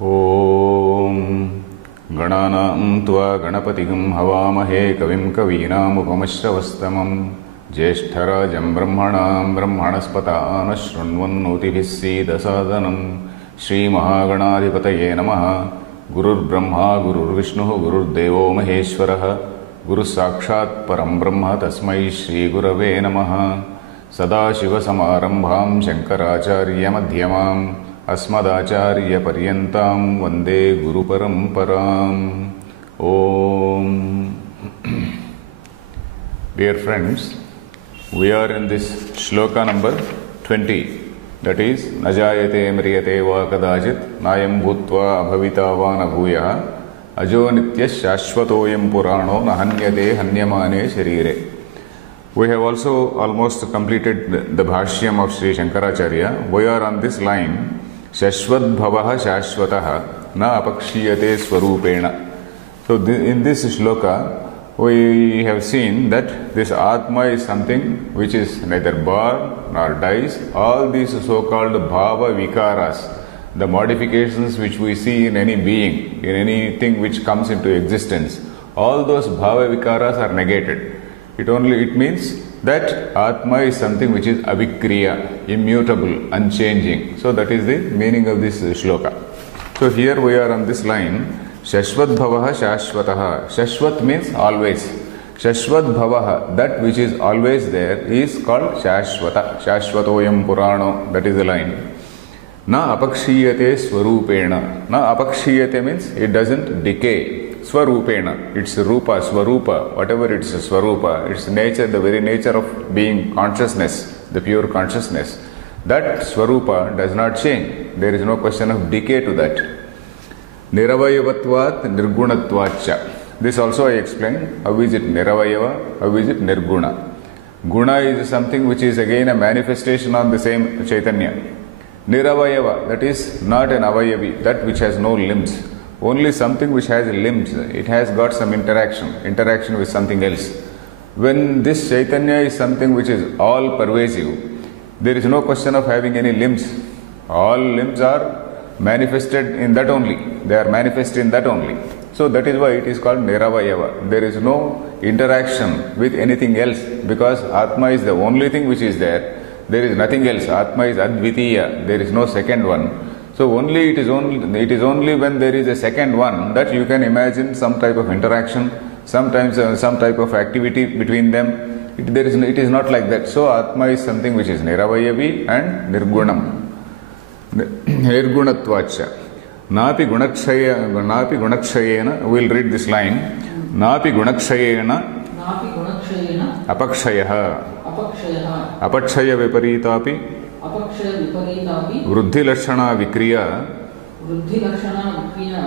ओम गणानां त्वा गणपतिगं हवामहे कविं कवीनामुपमश्रवस्तमं ज्येष्ठराजं ब्रह्मणां ब्रह्मणस्पतान् शृण्वन्नोतिभिः सीदसादनं श्रीमहागणाधिपतये नमः। गुरुर्ब्रह्मा गुरुर्विष्णुः गुरुर्देवो महेश्वरः गुरुसाक्षात् परं ब्रह्म तस्मै श्रीगुरवे नमः। सदाशिवसमारम्भां शङ्कराचार्यमध्यमाम् अस्मदाचार्यपर्यन्तां वन्दे गुरुपरम्पराम्। Om. Dear friends, we are in this shloka number 20, that is najayate mriyate va kadachit nayam bhutva abhavita va na bhuyah ajo nitya shashvatoyam purano nahanyate hanyamane sharire. We have also almost completed the bhashyam of Sri Shankaracharya. We are on this line, shashvat bhavah shashvatah na apakshiyate swarupena. So in this shloka we have seen that this Atma is something which is neither born nor dies. All these so-called bhava vikaras, the modifications which we see in any being, in anything which comes into existence, all those bhava vikaras are negated. It means that Atma is something which is avikriya, immutable, unchanging. So that is the meaning of this shloka. So here we are on this line, Shashvat bhavah shashvatah. Shashvat means always. Shashvat bhavah, that which is always there, is called shashvata. Shashvatoyam purano, that is the line. Na apakshiyate swarupena. Na apakshiyate means it doesn't decay. Swarupena, its rupa, swarupa, whatever its swarupa, its nature, the very nature of being consciousness, the pure consciousness, that swarupa does not change. There is no question of decay to that. Niravayavatvat nirgunatvacha. This also I explained. How is it niravayava? How is it nirguna? Guna is something which is again a manifestation on the same Chaitanya. Niravayava, that is not an avayavi, that which has no limbs. Only something which has limbs, it has got some interaction with something else. When this Chaitanya is something which is all pervasive, there is no question of having any limbs. All limbs are manifested in that only. They are manifest in that only. So that is why it is called Niravayava. There is no interaction with anything else, because Atma is the only thing which is there. There is nothing else. Atma is Advitiya. There is no second one. So it is only when there is a second one that you can imagine some type of interaction, sometimes some type of activity between them. It is not like that. So Atma is something which is Niravayavi and Nirgunam. Nirgunatvacha. Napi gunakshayena, we will read this line. Napi gunakshayena apakshayah. Apakshaya viparitapi वृद्धि लक्षणा विक्रिया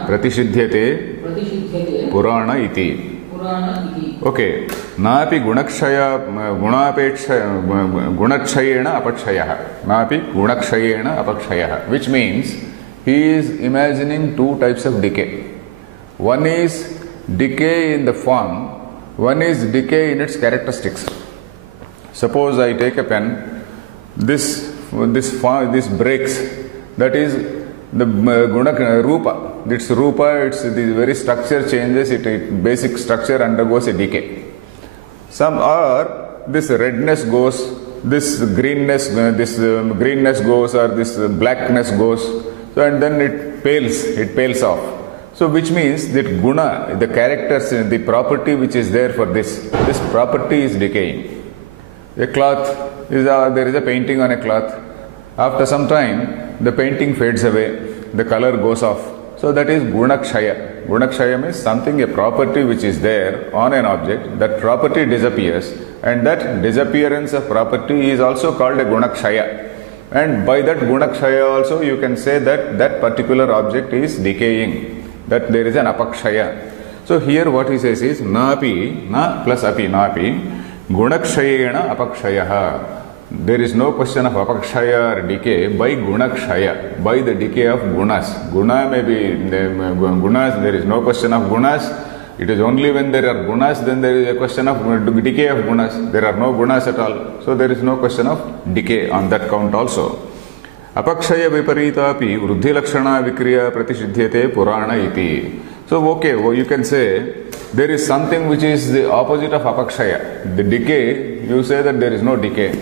प्रतिषिध्यते पुराण इति. Okay. नापि गुणक्षयेण अपक्षयः. नापि गुणक्षयेण अपक्षयः, which means he is imagining two types of decay. One is decay in the form, one is decay in its characteristics. Suppose I take a pen, this breaks, that is the rupa. Its rupa, the very structure changes, its basic structure undergoes a decay. Some are, this redness goes, this greenness goes, or this blackness goes, so and then it pales off. So which means that guna, the characters, the property which is there for this property is decaying. A cloth, there is a painting on a cloth. After some time, the painting fades away, the color goes off. So that is gunakshaya. Gunakshaya means something, a property which is there on an object, that property disappears, and that disappearance of property is also called a gunakshaya. And by that gunakshaya also you can say that that particular object is decaying, that there is an apakshaya. So here what he says is napi, na plus api, napi, gunakshayena apakshayah. There is no question of apakshaya or decay by gunakshaya, by the decay of gunas. Guna may be gunas, there is no question of gunas. It is only when there are gunas, then there is a question of decay of gunas. There are no gunas at all. So there is no question of decay on that count also. Apakshaya viparitapi vruddhi lakshana vikriya pratishiddhyate purana iti. So okay, well, you can say there is something which is the opposite of apakshaya. The decay, you say that there is no decay.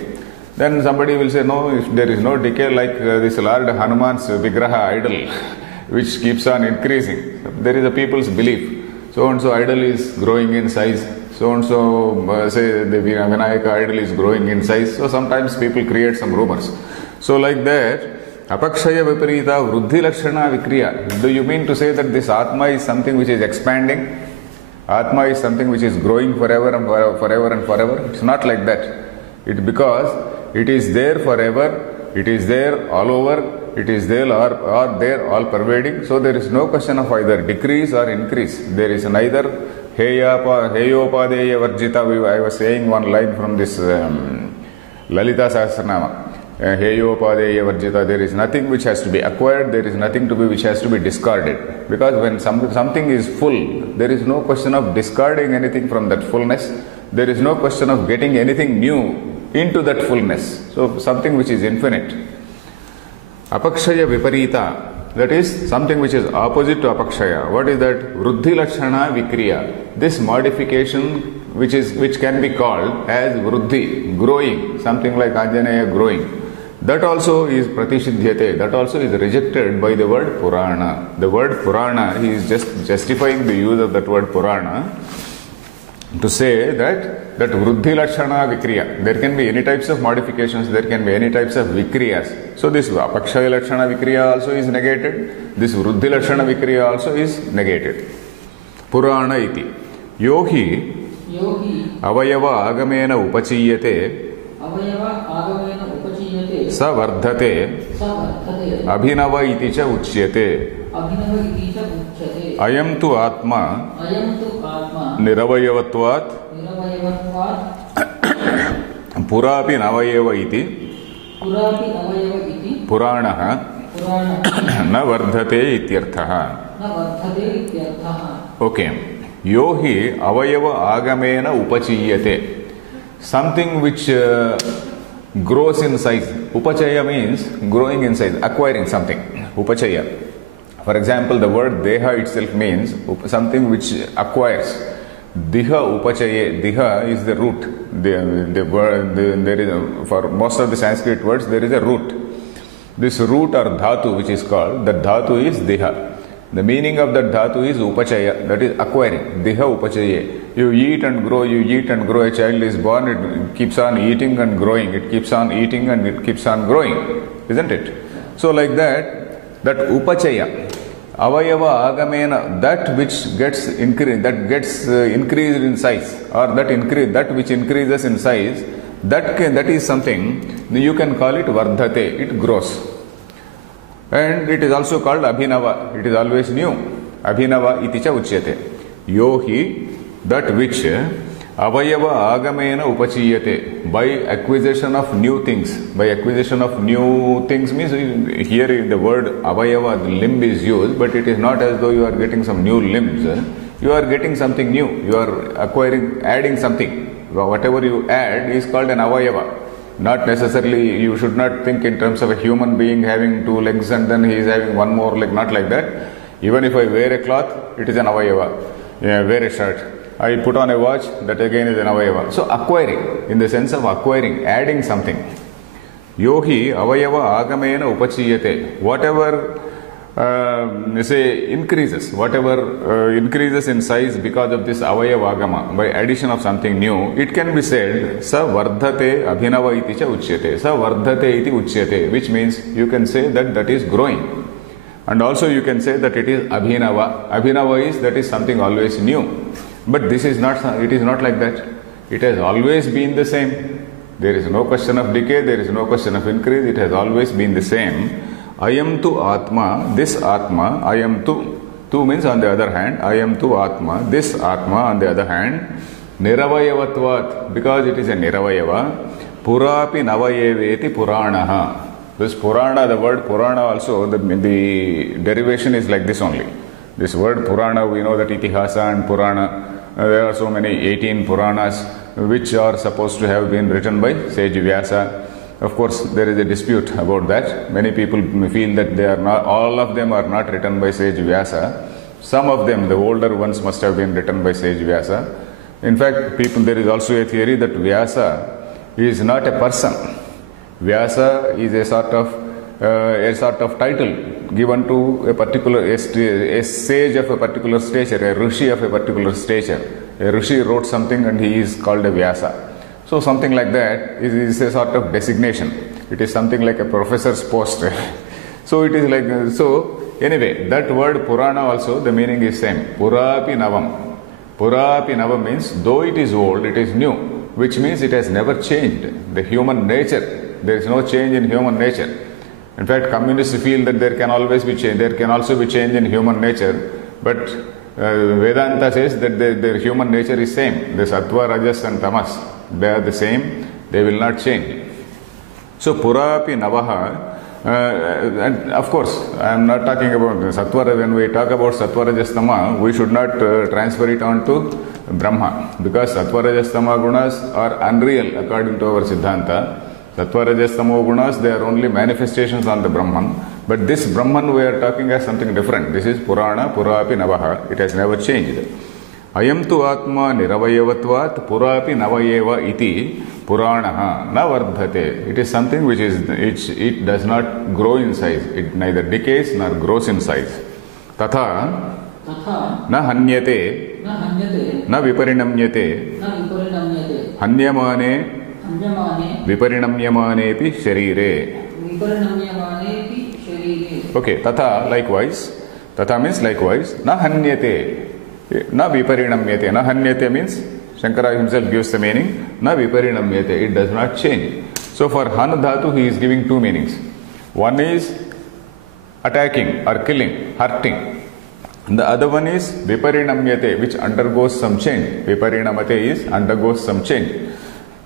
Then somebody will say, no, if there is no decay, like this Lord Hanuman's Vigraha idol, which keeps on increasing. There is a people's belief. So and so idol is growing in size. So and so, say the Vinayaka idol is growing in size. So sometimes people create some rumors. So like that, apakshaya viparita vruddhi lakshana vikriya. Do you mean to say that this Atma is something which is expanding? Atma is something which is growing forever and forever and forever? It's not like that. It's because it is there forever, it is there all over, it is there or there all pervading. So there is no question of either decrease or increase. There is neither heyopadeya varjita. I was saying one line from this Lalita Sahasranama. Heyopadeya varjita. There is nothing which has to be acquired, there is nothing to be which has to be discarded. Because when something is full, there is no question of discarding anything from that fullness. There is no question of getting anything new into that fullness. So something which is infinite. Apakshaya viparita, that is something which is opposite to apakshaya. What is that? Vruddhi lakshana vikriya. This modification which can be called as vruddhi, growing, something like Anjaneya growing. That also is pratishiddhyate, that also is rejected by the word Purana. The word Purana, he is just justifying the use of that word Purana to say that vruddhi lakshana vikriya. There can be any types of modifications, there can be any types of vikriyas. So this apakshaya lakshana vikriya also is negated, this vruddhi lakshana vikriya also is negated. Purana iti. Yohi avayava agamena upachiyate sa vardhate abhinava iti cha uchyate. Ayam tu atma niravayavatvāt purapi navayeva iti puranaha na vardhate ityarthaha. Okay. Yohi avayava agamena upachiyate. Something which grows in size. Upachaya means growing in size, acquiring something. Upachaya. For example, the word deha itself means something which acquires. Diha upachaye. Diha is the root. The word, there is for most of the Sanskrit words there is a root. This root or dhatu which is called, that dhatu is diha. The meaning of that dhatu is upachaya, that is acquiring. Diha upachaye. You eat and grow, you eat and grow. A child is born, it keeps on eating and growing. It keeps on eating and it keeps on growing. Isn't it? So like that upachaya, avayava agamena, that which gets increased, increased in size, or that which increases in size, that is something you can call it vardhate. It grows. And it is also called abhinava. It is always new. Abhinava iti cha uchyate. Yohi, that which avayava agamena upachiyate, by acquisition of new things. By acquisition of new things means here the word avayava, the limb is used, but it is not as though you are getting some new limbs. You are getting something new. You are acquiring, adding something. Whatever you add is called an avayava. Not necessarily, you should not think in terms of a human being having two legs and then he is having one more leg, not like that. Even if I wear a cloth, it is an avayava. Wear a shirt, I put on a watch, that again is an avayava. So acquiring, in the sense of acquiring, adding something. Yohi avayava agamena upachiyate. Whatever increases, whatever increases in size because of this avayava agama, by addition of something new, it can be said sa vardhate abhinava iti cha uchyate. Sa vardhate iti uchyate, which means you can say that is growing. And also you can say that it is abhinava. Abhinava is, that is something always new. But this is not, it is not like that. It has always been the same. There is no question of decay, there is no question of increase, it has always been the same. Ayam tu atma, this atma, ayam tu means on the other hand, ayam tu atma, this atma on the other hand, niravayavatvat, because it is a niravayava, purapi navayeveti puranaha. This Purana, the word Purana also, the derivation is like this only. This word Purana, we know that Itihasa and Purana, there are so many 18 Puranas which are supposed to have been written by sage Vyasa. Of course, there is a dispute about that. Many people feel that they are not, all of them are not written by sage Vyasa. Some of them, the older ones, must have been written by sage Vyasa. In fact, there is also a theory that Vyasa is not a person. Vyasa is a sort of title given to a particular a sage of a particular stature, a rishi of a particular stature. A rishi wrote something and he is called a Vyasa. So something like that is a sort of designation. It is something like a professor's post. So it is like, so anyway, that word Purana also, the meaning is same. Purapi Navam. Purapi Navam means though it is old, it is new, which means it has never changed. The human nature, there is no change in human nature. In fact, communists feel that there can always be change. There can also be change in human nature, but Vedanta says that the human nature is same. The Sattva, Rajas and Tamas, they are the same. They will not change. So Purapi Navaha, and of course, I am not talking about Sattva. When we talk about Sattva, Rajas, Tama, we should not transfer it on to Brahma, because Sattva, Rajas, Tama gunas are unreal according to our Siddhanta. Sattva, Rajas, Tamo gunas, they are only manifestations on the Brahman. But this Brahman we are talking as something different. This is Purana, Purapi Navaha. It has never changed. Ayam tu atma niravayavatvat purapi navayeva iti puranaha na vardhate. It is something which is, it does not grow in size. It neither decays nor grows in size. Tatha na hanyate na viparinamyate hanyamane viparinamyamanepi sharire. Okay, tatha likewise. Tatha means likewise. Na hanyate. Na viparinamyate. Na hanyate means Shankara himself gives the meaning. Na viparinamyate. It does not change. So for han dhatu he is giving two meanings. One is attacking or killing, hurting. And the other one is viparinamyate, which undergoes some change. Viparinamate is undergoes some change.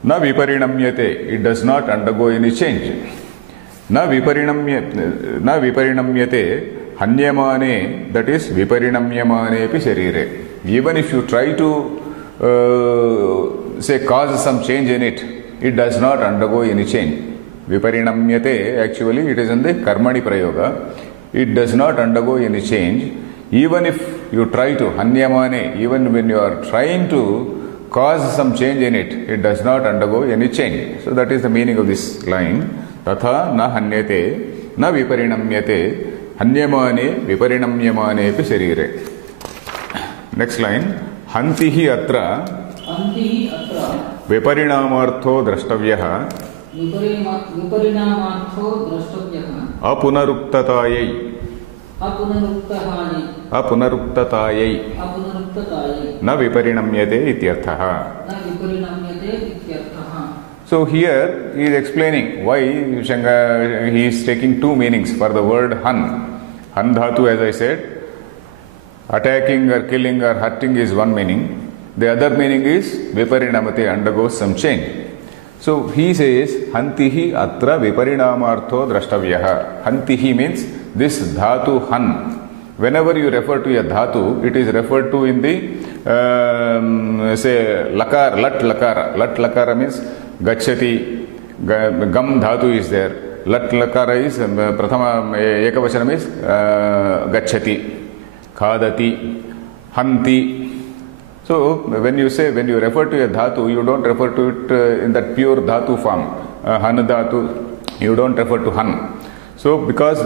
Na viparinamyate. It does not undergo any change. Na viparinamyate hanyamane, that is viparinamyamane epi sharire. Even if you try to say cause some change in it, it does not undergo any change. Viparinamyate, actually it is in the karmani prayoga. It does not undergo any change. Even if you try to, hanyamane, even when you are trying to cause some change in it, it does not undergo any change. So that is the meaning of this line. Tatha na hanyate na viparinamyate hanyamane viparinamyamane epi sharire. Next line. Hantihi atra viparinamartho drashtavyah apunaruktatayai na viparinamyate ityarthaha. So here he is explaining why he is taking two meanings for the word han. Han dhatu, as I said, attacking or killing or hurting is one meaning. The other meaning is viparinamate, undergoes some change. So he says hantihi atra viparinamartho drashtavyah. Hantihi means this dhatu han. Whenever you refer to a dhatu, it is referred to in the say lakar, lat lakara. Lat lakara means gachati, gam dhatu is there. Lat lakara is prathama ekavachanam is gachati, khadati, hanti. So when you refer to a dhatu, you don't refer to it in that pure dhatu form. Han dhatu, you don't refer to han. So because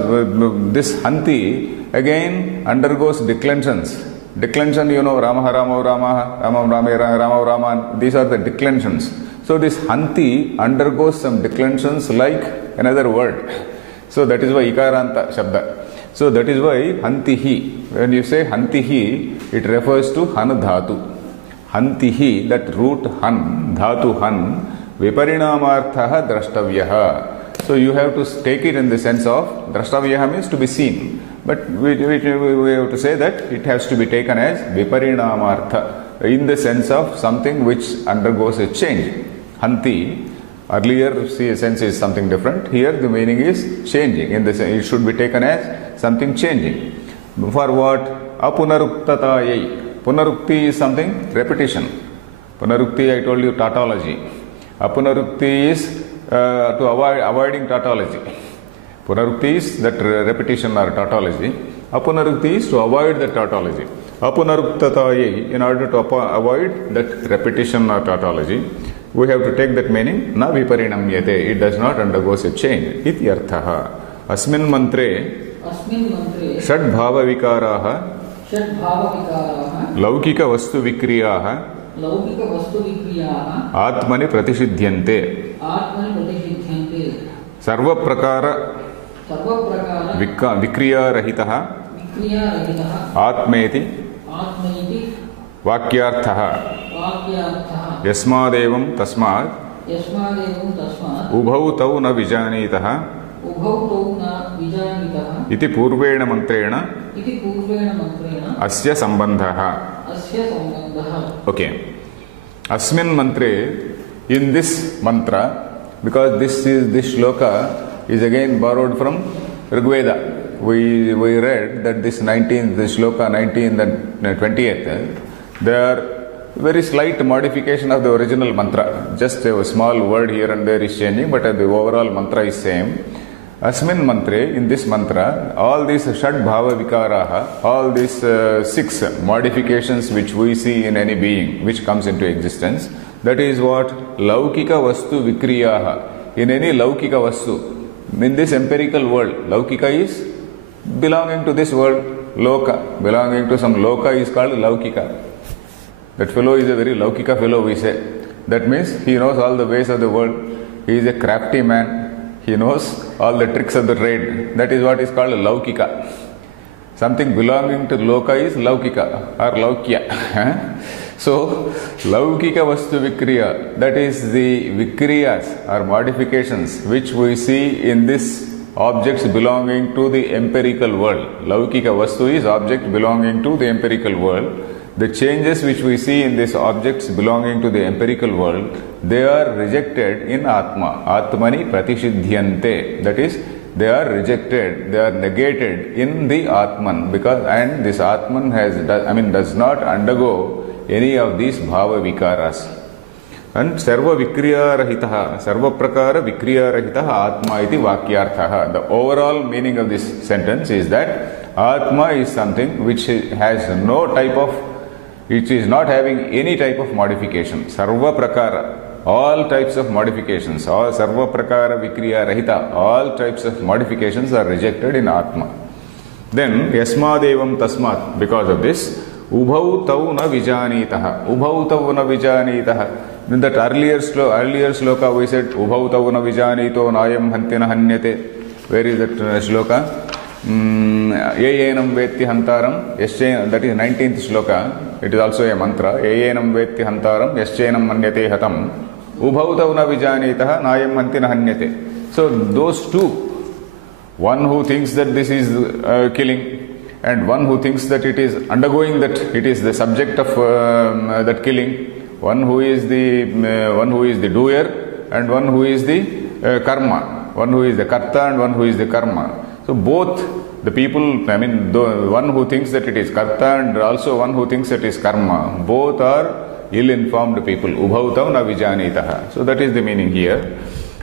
this hanti again undergoes declensions. Declension, you know, Rama Rama Rama, Rama Rama Rama Rama, these are the declensions. So this hanti undergoes some declensions like another word. So that is why ikaranta shabda. So that is why hantihi. When you say hantihi, it refers to han dhatu. Hantihi, that root han, dhatu han, viparinamarthaha drashtavyah. So you have to take it in the sense of drashtavyah means to be seen. But we have to say that it has to be taken as viparinamartha, in the sense of something which undergoes a change. Hanti, earlier sense is something different. Here the meaning is changing. In the sense, it should be taken as something changing. For what? apunaruktatayai. Punarukti is something, repetition. Punarukti, I told you, tautology. Apunarukti is to avoiding tautology. Punarukti is that repetition or tautology. Apunarukti is to avoid the tautology. Apunaruktatayai, in order to avoid that repetition or tautology, we have to take that meaning, na viparinamyate, it does not undergo a change. Ityarthaha. Asmin mantre षड्भाव विकाराः लौकिक वस्तु विक्रियाः आत्मनि प्रतिषिध्यन्ते सर्वप्रकार विक्रियारहितः आत्मेति वाक्यार्थः यस्मादेवं तस्मात् उभौ तौ न विजानीतः इति पूर्वेण मन्त्रेण अस्य सम्बन्धः. Okay. Asmin mantre, in this mantra, because this shloka is again borrowed from Rigveda. We read that this 19th, this shloka 19th and 20th, they are very slight modification of the original mantra. Just a small word here and there is changing, but the overall mantra is same. Asmin mantre, in this mantra, all these shad bhava vikaraha, all these 6 modifications which we see in any being which comes into existence, that is what laukika vastu vikriyaha. In any laukika vastu, in this empirical world, laukika is belonging to this world, loka, belonging to some loka is called laukika. That fellow is a very laukika fellow, we say. That means he knows all the ways of the world. He is a crafty man. He knows all the tricks of the trade. That is what is called laukika. Something belonging to loka is laukika or laukya. So, laukika vastu vikriya, that is the vikriyas or modifications which we see in this objects belonging to the empirical world. Laukika vastu is object belonging to the empirical world. The changes which we see in these objects belonging to the empirical world, they are rejected in Atma. Atmani pratishidhyante. That is, they are rejected, they are negated in the Atman, because and this Atman does not undergo any of these bhava vikaras. And sarva vikriya rahitaha, sarva prakara vikriya rahitaha atma iti vakyarthaha. The overall meaning of this sentence is that Atma is something which has no type of, which is not having any type of modification. Sarva prakara, all types of modifications, all sarva prakara vikriya rahita, all types of modifications are rejected in Atma. Then yasmadevam tasmat, because of this, ubhau tau na vijanitaha, ubhau tau na vijanitaha. In that earlier shloka we said ubhau tau na vijanito nayam hantina hanyate. Where is that shloka? Yeyenam vetti hantaram, that is 19th shloka. It is also a mantra. Yeyenam vetti hantaram, yaschenam manyate hatam. Ubhau tau na vijanitaha nayam hantina hanyate. So those two, one who thinks that this is killing, and one who thinks that it is undergoing, that it is the subject of that killing, one who is the doer and one who is the karma, one who is the karta and one who is the karma. So both the people, the one who thinks that it is karta and also one who thinks that it is karma, both are ill-informed people. Ubhautav na vijanitaha. So that is the meaning here.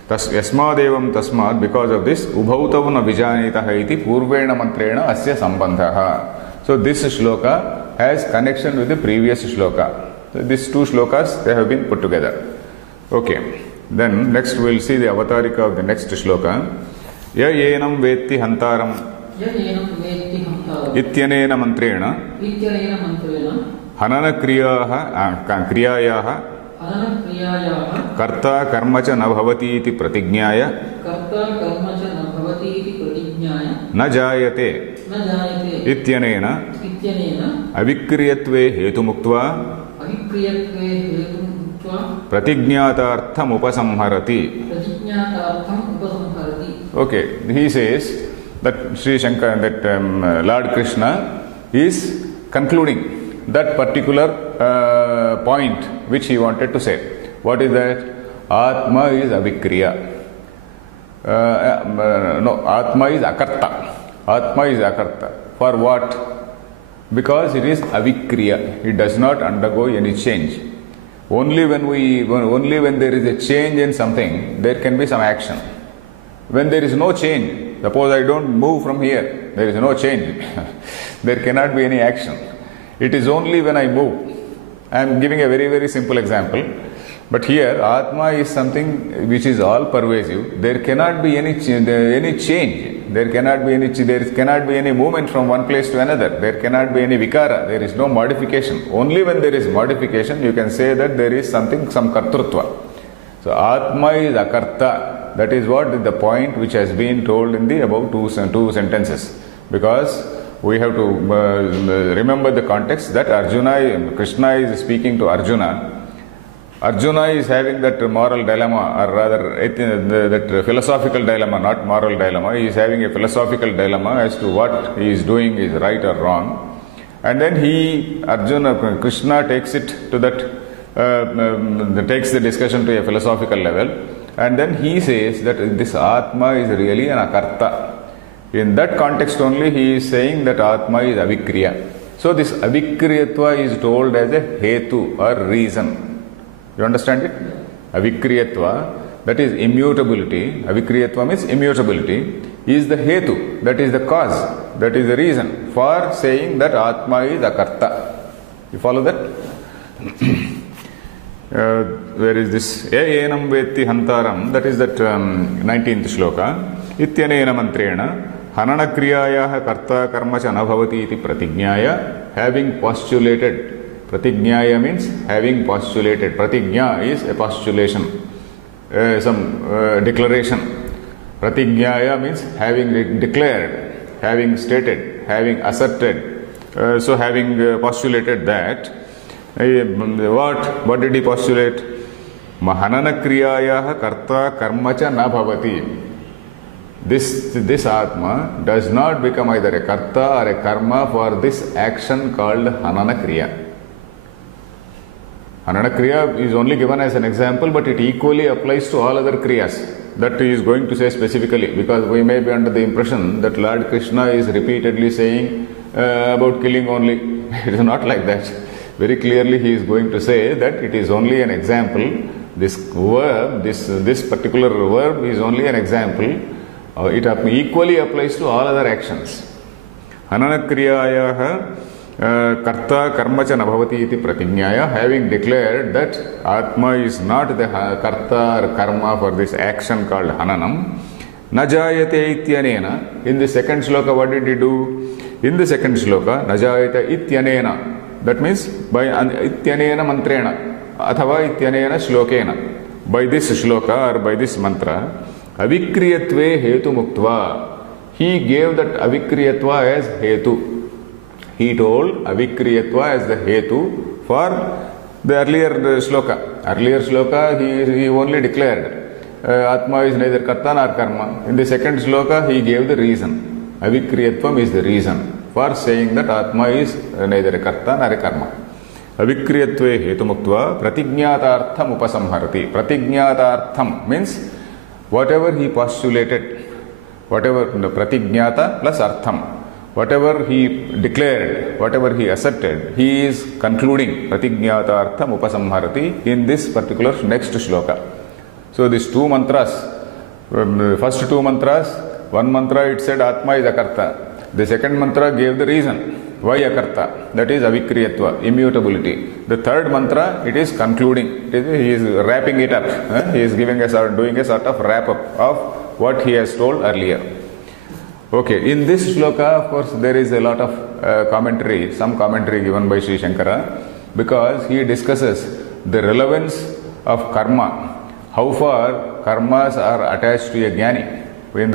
Yasmadevam tasmat, because of this, ubhautav na vijanitaha iti purvena mantrena asya sambandhaha. So this shloka has connection with the previous shloka. So these two shlokas, they have been put together. Okay. Then next we will see the avatarika of the next shloka. Ya yenam vetti hantaram ityanena mantrena hanana kriyayaha karta karma cha na bhavati iti pratignyaya na jayate ityanena avikriyatve hetumuktva pratignyātartham upasamharati. Okay, he says that Sri Shankar, that Lord Krishna is concluding that particular point which he wanted to say. What is that? Atma is avikriya. No, Atma is akarta. Atma is akarta. For what? Because it is avikriya. It does not undergo any change. Only when there is a change in something, there can be some action. When there is no change, suppose I don't move from here, there is no change. There cannot be any action. It is only when I move. I am giving a very, very simple example. But here, Atma is something which is all pervasive. There cannot be any change. There cannot be any movement from one place to another. There cannot be any vikara. There is no modification. Only when there is modification, you can say that there is some kartrutva. So Atma is akarta. That is what the point which has been told in the above two sentences. Because we have to remember the context that Krishna is speaking to Arjuna. Arjuna is having that moral dilemma, or rather that philosophical dilemma, not moral dilemma. He is having a philosophical dilemma as to what he is doing is right or wrong. And then Krishna takes it to takes the discussion to a philosophical level. And then he says that this Atma is really an akarta. In that context only he is saying that Atma is avikriya. So this avikriyatva is told as a hetu or reason. You understand it? Avikriyatva, that is immutability. Avikriyatva means immutability, is the hetu, that is the cause, that is the reason for saying that Atma is akarta. You follow that? Where is this? Enam vetti hantaram, that is that 19th shloka. Ityanena mantrena hanana kriyayah karta karma cha na bhavati iti pratignyaya, having postulated. Pratignyaya means having postulated. Pratignya is a postulation, some declaration. Pratignyaya means having declared, having stated, having asserted. So having postulated that, what did he postulate? Mahanana kriyayah karta karma cha na bhavati. This Atma does not become either a karta or a karma for this action called hanana kriya. Hanana kriya is only given as an example, but it equally applies to all other kriyas. That he is going to say specifically, because we may be under the impression that Lord Krishna is repeatedly saying about killing only. It is not like that. Very clearly he is going to say that it is only an example. This verb, this particular verb is only an example. It equally applies to all other actions. Hanana kriyayah karta karma cha na bhavati iti pratignyaya, having declared that Atma is not the karta or karma for this action called hananam. Najayate ityanena. In the second shloka, what did he do? In the second shloka, najayate ityanena. That means by ityanena mantrena athava ityanena shlokena. By this shloka or by this mantra, avikriyatve hetu muktva. He gave that avikriyatva as hetu. He told avikriyatva as the hetu for the earlier shloka. Earlier shloka he only declared Atma is neither karta nor karma. In the second shloka he gave the reason. Avikriyatvam is the reason for saying that Atma is neither a karta nor a karma. Avikriyatve hetu muktva pratignyātartham upasamharati. Pratignyātartham means whatever he postulated, whatever pratignyata plus artham. Whatever he declared, whatever he asserted, he is concluding pratignyata artham upasamharati in this particular next shloka. So these two mantras, first two mantras, one mantra it said Atma is akarta. The second mantra gave the reason why akarta, that is avikriyatva, immutability. The third mantra, it is concluding. He is wrapping it up. He is doing a sort of wrap up of what he has told earlier. Okay, in this shloka, of course, there is a lot of commentary, some commentary given by Sri Shankara, because he discusses the relevance of karma, how far karmas are attached to a jnani. In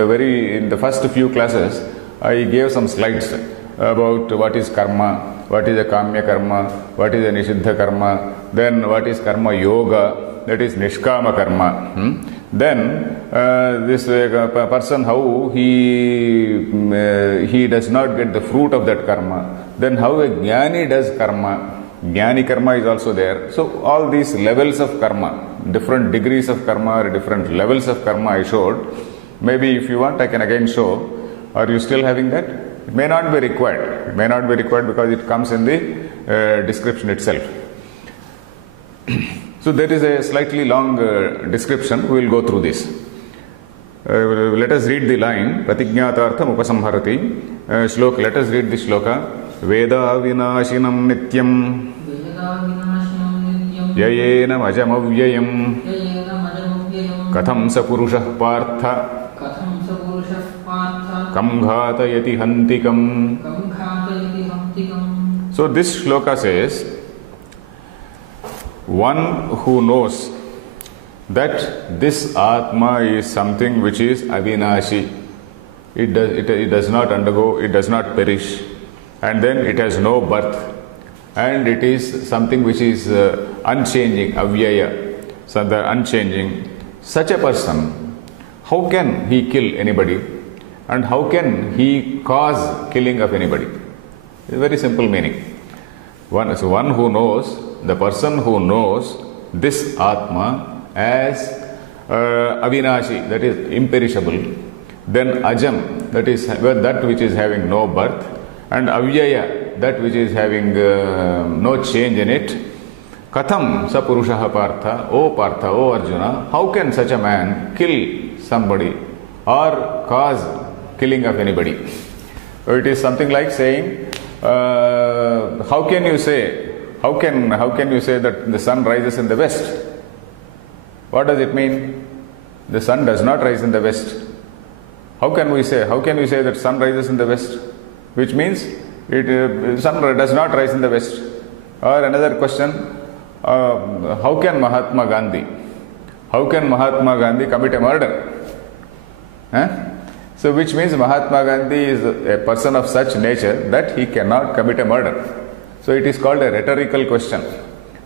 the first few classes, I gave some slides about what is karma, what is a kamya karma, what is a nishiddha karma, then what is karma yoga, that is nishkama karma. Then this person, how he does not get the fruit of that karma. Then how a jnani does karma. Jnani karma is also there. So all these levels of karma, different degrees of karma or different levels of karma I showed. Maybe if you want I can again show. Are you still having that? It may not be required. It may not be required because it comes in the description itself. So there is a slightly long description. We will go through this. Let us read the line. Pratignatartham upasamharati. Shloka. Let us read the shloka. Veda vinashinam nityam. Yayenam ajamavyayam. Katham sa purushah partha. Kam ghatayati hantikam. So this shloka says, one who knows that this Atma is something which is avinashi. It does not undergo, it does not perish, and then it has no birth, and it is something which is unchanging, avyaya, so the unchanging. Such a person, how can he kill anybody, and how can he cause killing of anybody? It's a very simple meaning. One who knows, the person who knows this Atma as avinashi, that is imperishable, then ajam, that is that which is having no birth, and avyaya, that which is having no change in it. Katham sa purushaha partha, O Partha, O Arjuna, how can such a man kill somebody or cause killing of anybody? It is something like saying, how can you say that the sun rises in the west? What does it mean? The sun does not rise in the west. How can you say that sun rises in the west? Which means sun does not rise in the west. Or another question, how can Mahatma Gandhi commit a murder? So which means Mahatma Gandhi is a person of such nature that he cannot commit a murder. So it is called a rhetorical question.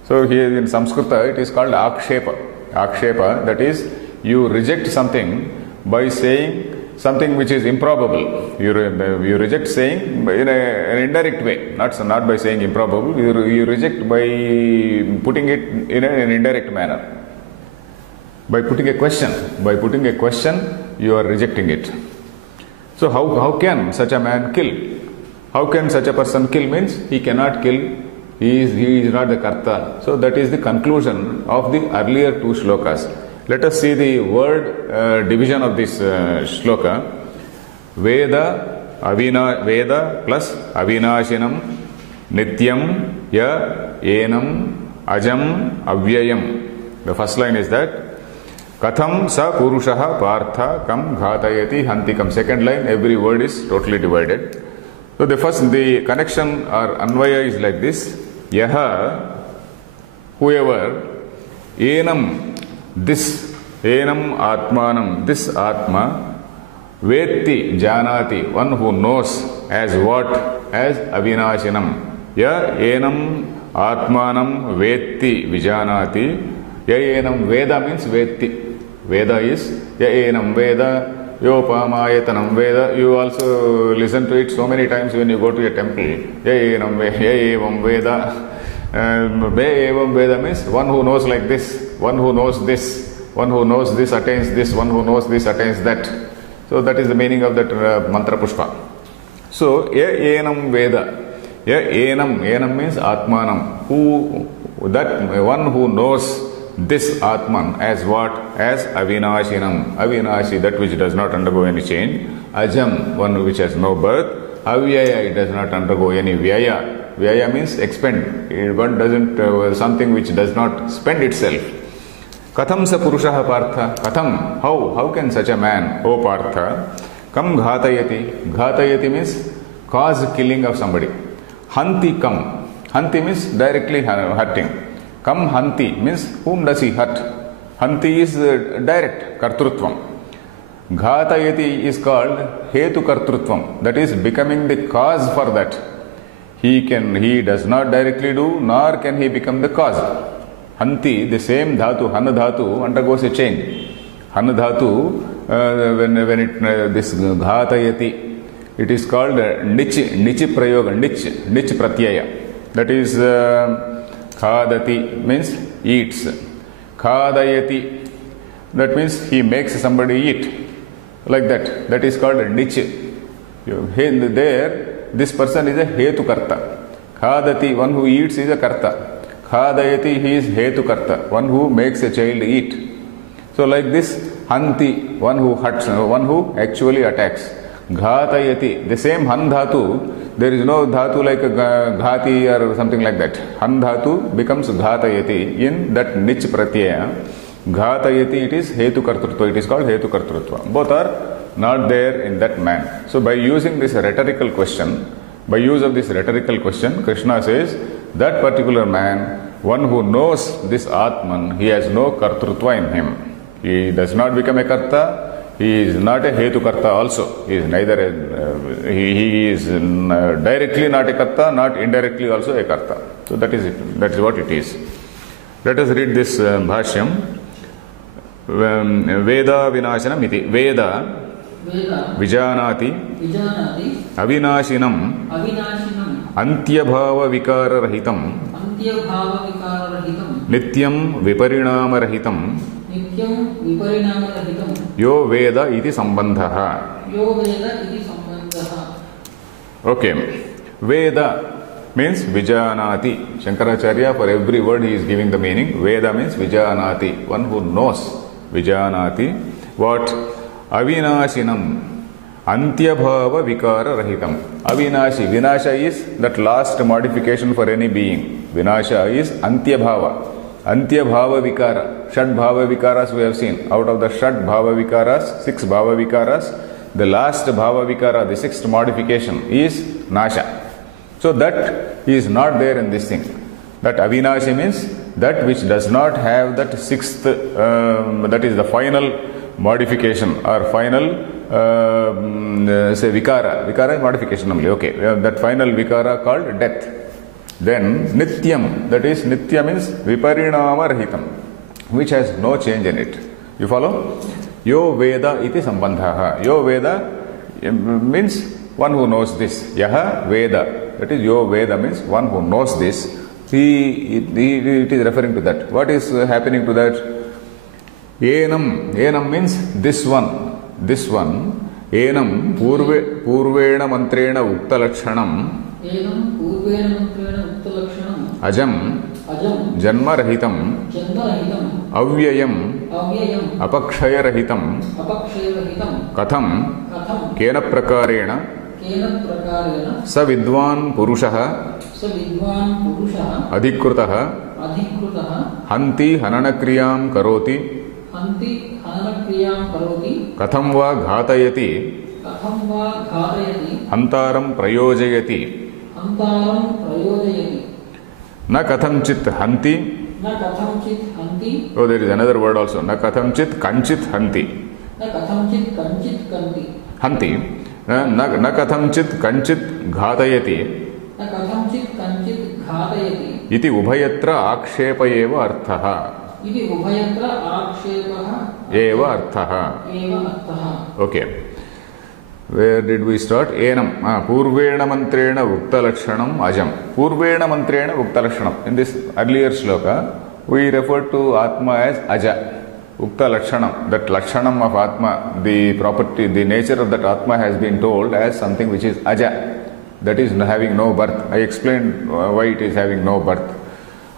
So here in Samskrita it is called akshepa. Akshepa, that is, you reject something by saying something which is improbable. You reject saying in an indirect way, not by saying improbable. You reject by putting it in an indirect manner. By putting a question, you are rejecting it. So how can such a man kill? How can such a person kill? Means he cannot kill. He is not the karta. So that is the conclusion of the earlier two shlokas. Let us see the word division of this shloka. Veda plus avinashinam nityam ya enam ajam avyayam. The first line is that katham sa purushaha partha kam ghatayati hantikam. Second line, every word is totally divided. So the connection or anvaya is like this. Yaha, whoever, enam, this, enam atmanam, this atma, vetti, janati, one who knows as what? As avinashinam. Ya enam atmanam vetti vijanati. Ya enam veda means vetti. Veda is ya enam veda. Yopamayatanam Veda, you also listen to it so many times when you go to a temple. Evam Veda. Evam Veda means one who knows like this, one who knows this, one who knows this attains this, one who knows this attains that. So that is the meaning of that mantra pushpa. So, enam Veda. Enam means Atmanam. That one who knows this Atman as what? As avinashinam. Avinashi, that which does not undergo any change. Ajam, one which has no birth. Avyaya, it does not undergo any vyaya. Vyaya means expend. One doesn't, something which does not spend itself. Katham sa purushaha partha. Katham, how can such a man, O Partha, kam ghatayati. Ghatayati means cause killing of somebody. Hanti kam. Hanti means directly hurting. Kam hanti means whom does he hurt? Hanti is direct, kartrutvam. Ghatayati is called hetu kartrutvam, that is becoming the cause for that. He does not directly do, nor can he become the cause. Hanti, the same dhatu, han dhatu, undergoes a change. Han dhatu, when it this ghatayati, it is called nichi prayoga, nich pratyaya. That is khadati means eats. Khadayati, that means he makes somebody eat. Like that. That is called niche. There, this person is a hetu karta. Khadati, one who eats, is a karta. Khadayati, he is hetu karta, one who makes a child eat. So like this, hanti, one who hurts, one who actually attacks. Ghatayati, the same han dhatu, there is no dhatu like ghati or something like that. Han dhatu becomes ghatayati in that nich pratyaya. Ghatayati, it is hetu kartrutva, it is called hetu kartrutva. Both are not there in that man. So by using this rhetorical question, by use of this rhetorical question, Krishna says that particular man, one who knows this Atman, he has no kartrutva in him. He does not become a karta. He is not a hetu karta also. He is neither a, he is directly not a karta, not indirectly also a karta. So that is it. That is what it is. Let us read this bhashyam. Veda vinashanam iti. Veda vijanati avinashinam antyabhava vikara rahitam nityam viparinama rahitam yo veda iti sambandhaha. Okay. Veda means vijanati. Shankaracharya, for every word he is giving the meaning. Veda means vijanati, one who knows. Vijanati. What? Avinashinam. Antyabhava vikara rahitam. Avinashi. Vinasha is that last modification for any being. Vinasha is antyabhava. Antyabhava vikara. Shad bhava vikaras we have seen. Out of the shad bhava vikaras, 6 bhava vikaras, the last bhava vikara, the 6th modification is nasha. So that is not there in this thing. That avinashi means that which does not have that 6th, that is the final modification or final say vikara. Vikara is modification only. Okay. That final vikara called death. Then nityam, that is nitya means viparinama rahitam, which has no change in it. You follow? Yo veda iti sambandhaha. Yo veda means one who knows this. Yaha veda, that is yo veda means one who knows this. It is referring to that. What is happening to that? Enam. Enam means this one. This one. Enam purvena mantrena ukta lakshanam ajam janma rahitam avyayam apakshaya rahitam katham kena prakarena sa vidwan purushah adhikrutah hanti hananakriyam karoti katham va ghatayati hantaram prayojayati na katham chit hanti. Oh, there is another word also. Na katham chit kanchit hanti. Hanti. Na katham chit kanchit ghatayati. Iti ubhayatra aksheba eva arthaha. Eva arthaha. Okay. Where did we start? Enam. Purvena mantrena ukta lakshanam ajam. Purvena mantrena ukta lakshanam. In this earlier shloka, we referred to Atma as Aja. Ukta lakshanam. That lakshanam of Atma, the property, the nature of that Atma has been told as something which is Aja. That is having no birth. I explained why it is having no birth.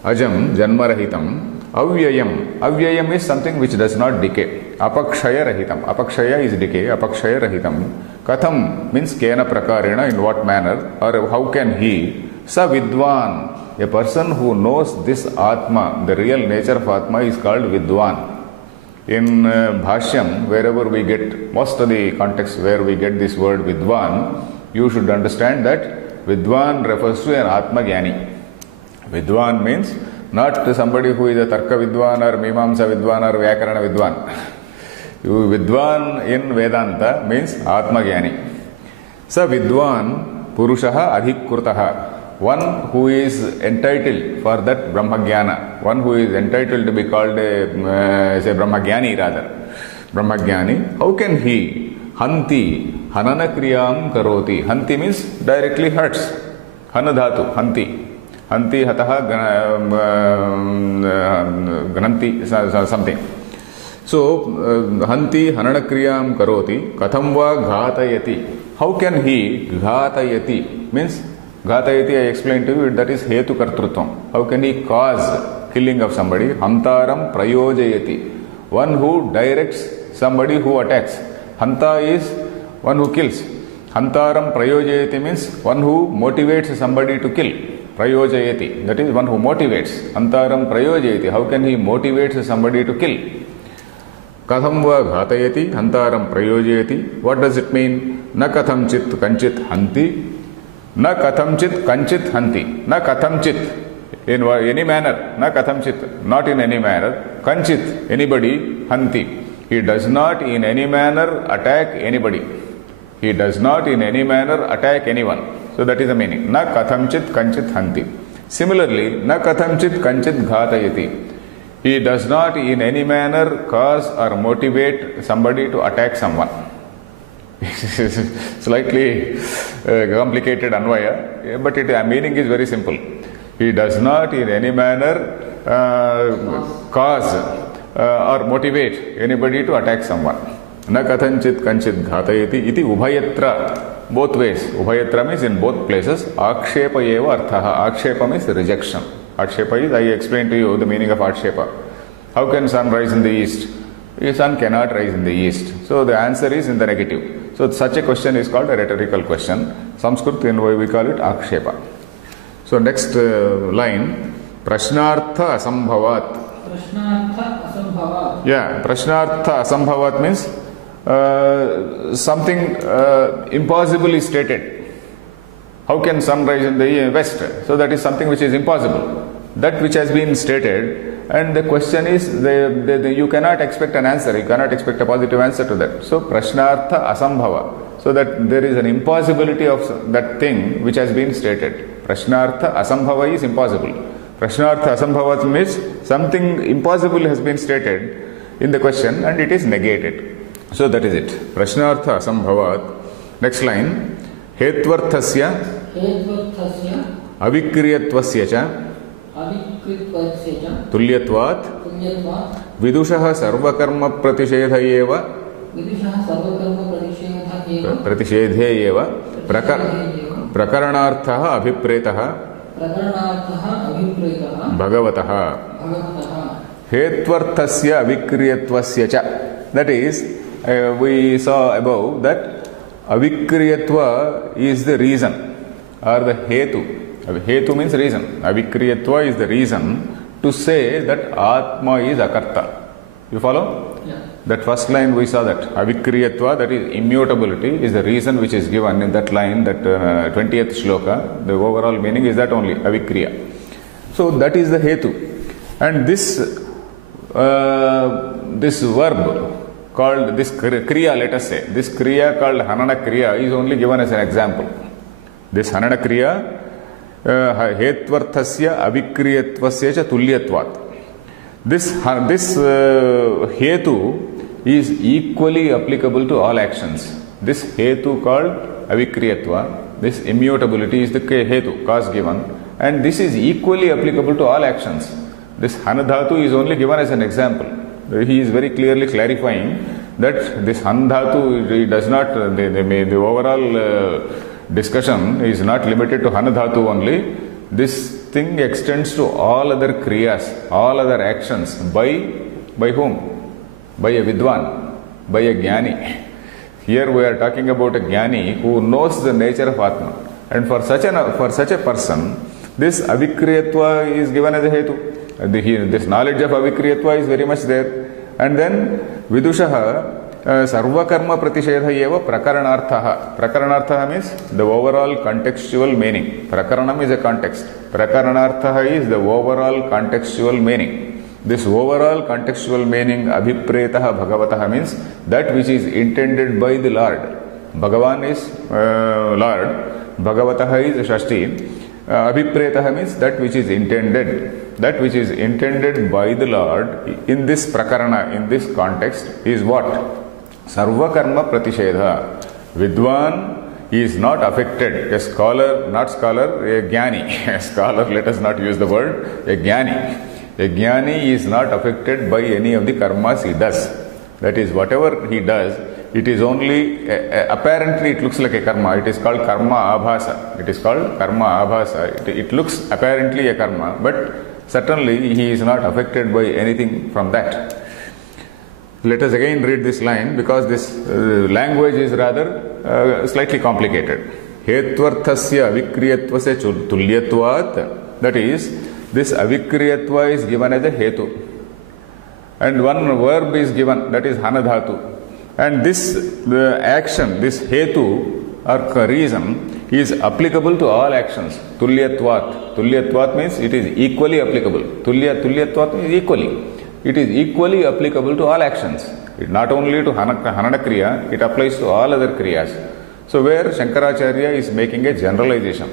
Ajam, janma rahitam. Avyayam. Avyayam is something which does not decay. Apakshaya rahitam. Apakshaya is decay. Apakshaya rahitam. Katham means kena prakarena, in what manner or how can he. Sa vidwan. A person who knows this Atma, the real nature of Atma is called vidwan. In Bhashyam, wherever we get, most of the context where we get this word vidwan, you should understand that vidwan refers to an Atma Jnani. Vidwan means not somebody who is a Tarka Vidwan or Mimamsa Vidwan or Vyakarana Vidwan. Vidwan in Vedanta means Atma Jnani. Sa Vidwan Purushaha Adhikrutaha. One who is entitled for that Brahma Jnana. One who is entitled to be called a, say Brahma Jnani rather. Brahma Jnani. How can he? Hanti. Hanana Kriyam Karoti. Hanti means directly hurts. Hanadhatu. Hanti. Hanti hataha gananti something. So hanti hananakriyam karoti katham va ghatayati. how can he ghatayati? Means ghatayati, I explained to you, that is hetu kartrutvam. How can he cause killing of somebody? Hantaram prayojayati. One who directs somebody who attacks. Hanta is one who kills. Hantaram prayojayati means one who motivates somebody to kill. Prayojayati, that is one who motivates. Hantaram prayojayati. How can he motivate somebody to kill? Katham va ghatayati, hantaram prayojayati. What does it mean? Na katham chit kanchit hanti. Na katham chit kanchit hanti. Na katham chit. In any manner. Na katham chit. Not in any manner. Kanchit. Anybody. Hanti. He does not in any manner attack anybody. He does not in any manner attack anyone. So that is the meaning. Na katham chit kanchit hanti. Similarly, na katham chit kanchit ghatayati. He does not in any manner cause or motivate somebody to attack someone. Slightly complicated anvaya, but meaning is very simple. He does not in any manner cause or motivate anybody to attack someone. Na kathanchit kanchit ghatayati iti ubhayatra. Both ways. Ubhayatra means in both places. Akshepa eva arthaha. Akshepa means rejection. Akshepa is, I explained to you the meaning of akshepa. How can sun rise in the east? The sun cannot rise in the east. So the answer is in the negative. So such a question is called a rhetorical question. Sanskrit, in way we call it akshepa. So next line, prashnartha asambhavat. Prashnartha asambhavat. Yeah, prashnartha asambhavat means something impossible is stated. How can sun rise in the west? So that is something which is impossible. That which has been stated, and the question is, you cannot expect an answer. You cannot expect a positive answer to that. So prashnartha asambhava. So that there is an impossibility of that thing which has been stated. Prashnartha asambhava is impossible. Prashnartha asambhava means something impossible has been stated in the question and it is negated. So that is it. Prashnartha asambhavat. Next line. Hetvarthasya avikriyatvasya cha tulyatvat vidushaha sarvakarma pratishedha eva pratishedhe eva prakaranarthaha abhipretah bhagavataha. Hetvarthasya avikriyatvasya cha. That is, we saw above that avikriyatva is the reason or the hetu. Hetu means reason. Avikriyatva is the reason to say that Atma is akarta. You follow? Yeah. That first line we saw that avikriyatva, that is immutability, is the reason which is given in that line, that 20th shloka. The overall meaning is that only, avikriya. So that is the hetu. And this verb called, this kriya, let us say, this kriya called hanana kriya is only given as an example. This hanana kriya, hetvarthasya avikriyatvasya cha tulyatvat. This hetu is equally applicable to all actions. This hetu called avikriyatva, this immutability is the hetu, cause given, and this is equally applicable to all actions. This hanadhatu is only given as an example. He is very clearly clarifying that this hanadhatu does not, the overall discussion is not limited to hanadhatu only. This thing extends to all other kriyas, all other actions. By whom? By a vidwan, by a jnani. Here we are talking about a jnani who knows the nature of Atma. And for such a person, this avikriyatva is given as a hetu. This knowledge of avikriyatva is very much there. And then vidushaha sarvakarma pratishedha eva prakaranarthaha. Prakaranarthaha means the overall contextual meaning. Prakaranam is a context. Prakaranarthaha is the overall contextual meaning. This overall contextual meaning, abhipretaha bhagavataha, means that which is intended by the Lord. Bhagavan is Lord. Bhagavataha is Shashti. Abhipretaha means that which is intended. That which is intended by the Lord in this prakarana, in this context, is what? Sarvakarma pratishedha. Vidwan is not affected. A scholar, not scholar, a jnani. A scholar, let us not use the word, a jnani. A jnani is not affected by any of the karmas he does. That is, whatever he does it is only, apparently it looks like a karma. It is called karma abhasa. It is called karma abhasa. It looks apparently a karma, but certainly he is not affected by anything from that. Let us again read this line, because this language is rather slightly complicated. Hetvarthasya avikriyatvasya tulyatvat. That is, this avikriyatva is given as a hetu. And one verb is given, that is hanadhatu. And this action, this hetu or reason is applicable to all actions. Tulyatvat. Tulyatvat means it is equally applicable. Tulyatvat means equally. It is equally applicable to all actions. It not only to Hanana Kriya, it applies to all other Kriyas. So where Shankaracharya is making a generalization.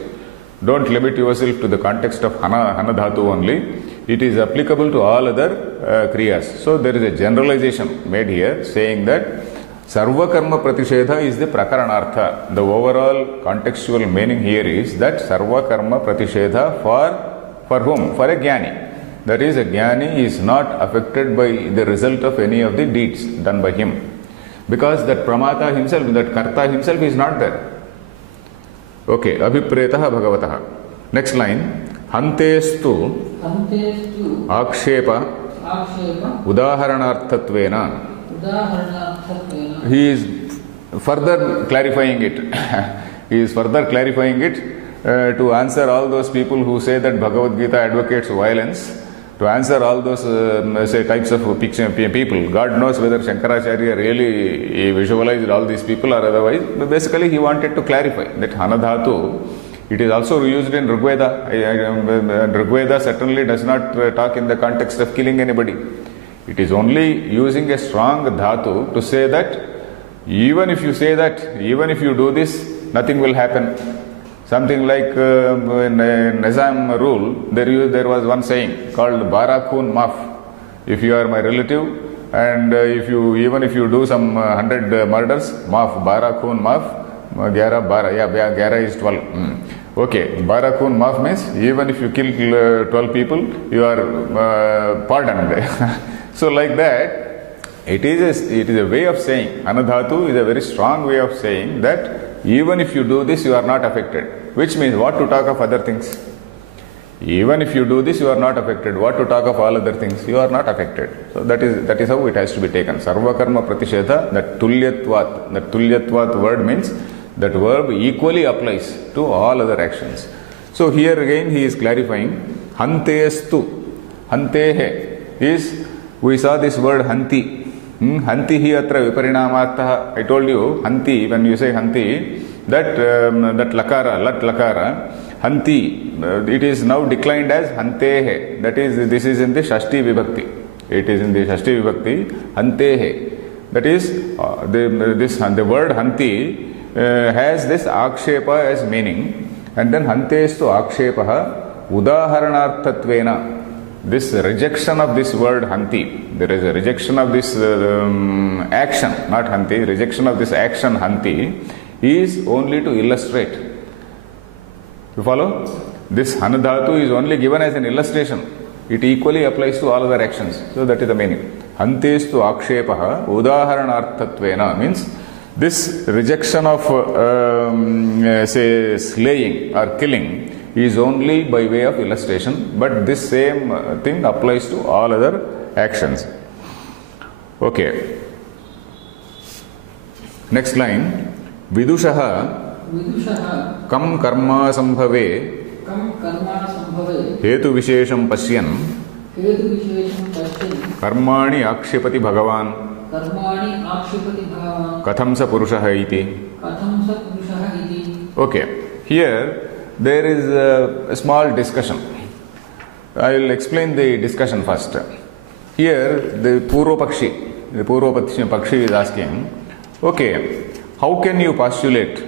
Don't limit yourself to the context of Hanadhatu only. It is applicable to all other Kriyas. So there is a generalization made here saying that Sarva Karma Pratishedha is the Prakaranartha. The overall contextual meaning here is that Sarva Karma Pratishedha for whom? For a Jnani. That is, a Jnani is not affected by the result of any of the deeds done by him. Because that Pramata himself, that Karta himself is not there. Okay, Abhipretaha Bhagavataha. Next line. Hantestu Akshepa Udaharanarthatvena. He is further clarifying it. He is further clarifying it to answer all those people who say that Bhagavad Gita advocates violence. To answer all those say types of people. God knows whether Shankaracharya really visualized all these people or otherwise. But basically he wanted to clarify that Hanadhatu, it is also used in Rigveda. Rigveda certainly does not talk in the context of killing anybody. It is only using a strong dhatu to say that even if you say that, even if you do this, nothing will happen. Something like in Nizam rule, there was one saying called Barakun Maaf. If you are my relative and even if you do some 100 murders, Maaf, Barakun Maaf, 11 12. Yeah, 11 is 12. Okay, Barakun Maaf means even if you kill 12 people, you are pardoned. So like that, it is a way of saying, Anadhatu is a very strong way of saying that even if you do this, you are not affected. Which means what to talk of other things? Even if you do this, you are not affected. What to talk of all other things? You are not affected. So that is how it has to be taken. Sarva karma pratishedha, that tulyatvat word means that verb equally applies to all other actions. So here again he is clarifying, hantestu. Hantehe is, we saw this word hanti. Hanti hi atra viparinamartha. I told you, hanti, when you say hanti, that lakara, lat lakara, hanti, it is now declined as hantehe. That is, this is in the Shashti Vibhakti. It is in the Shashti Vibhakti, hantehe. That is, the word hanti has this akshepa as meaning, and then hantestu akshepaha udaharanarthatvena. This rejection of this word hanti, there is a rejection of this action, not hanti, rejection of this action hanti is only to illustrate. You follow? This hanadhatu is only given as an illustration. It equally applies to all other actions. So that is the meaning. Hantestu akshepaha udaharanarthatvena means this rejection of say slaying or killing is only by way of illustration, but this same thing applies to all other actions. Okay. Next line. Vidushaha kam karma sambhave hetu vishesham pashyan karmani akshipati bhagavan katham sa purushaha iti. Okay. Here there is a small discussion. I will explain the discussion first. Here the Purva Pakshi is asking, okay, how can you postulate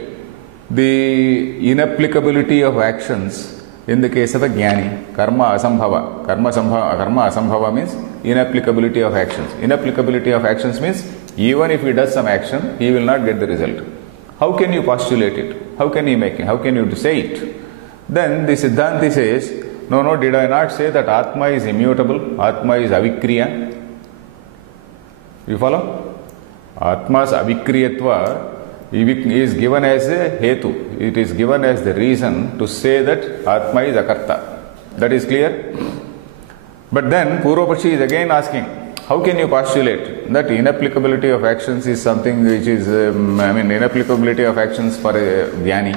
the inapplicability of actions in the case of a Jnani? Karma asambhava. Karma asambhava means inapplicability of actions. Inapplicability of actions means even if he does some action, he will not get the result. How can you postulate it? How can you make it? How can you say it? Then the Siddhanti says, no, did I not say that Atma is immutable? Atma is avikriya. You follow? Atma's avikriyatva is given as a hetu. It is given as the reason to say that Atma is akarta. That is clear? But then Purvapaksha is again asking, how can you postulate that inapplicability of actions is something which is, inapplicability of actions for a Jnani?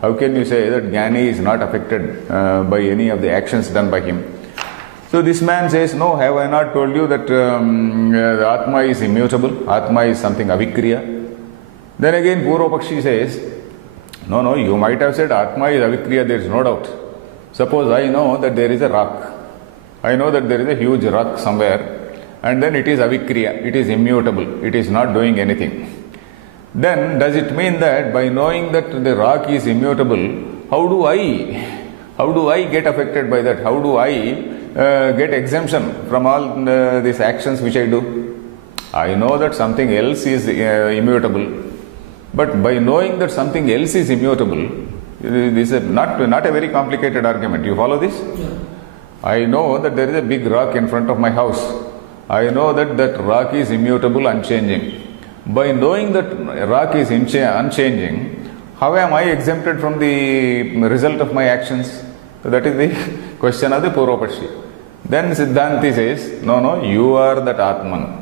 How can you say that Jnani is not affected by any of the actions done by him? So this man says, no, have I not told you that the Atma is immutable? Atma is something avikriya. Then again Purvapakshi says, no, you might have said Atma is avikriya, there is no doubt. Suppose I know that there is a rock. I know that there is a huge rock somewhere, and then it is avikriya, it is immutable, it is not doing anything. Then does it mean that by knowing that the rock is immutable, how do I get affected by that? How do I get exemption from all these actions which I do? I know that something else is immutable, but by knowing that something else is immutable, this is not a very complicated argument. You follow this? Yeah. I know that there is a big rock in front of my house. I know that that rock is immutable, unchanging. By knowing that rock is unchanging, how am I exempted from the result of my actions? So that is the question of the Purvapaksha. Then Siddhanti says, no, you are that Atman.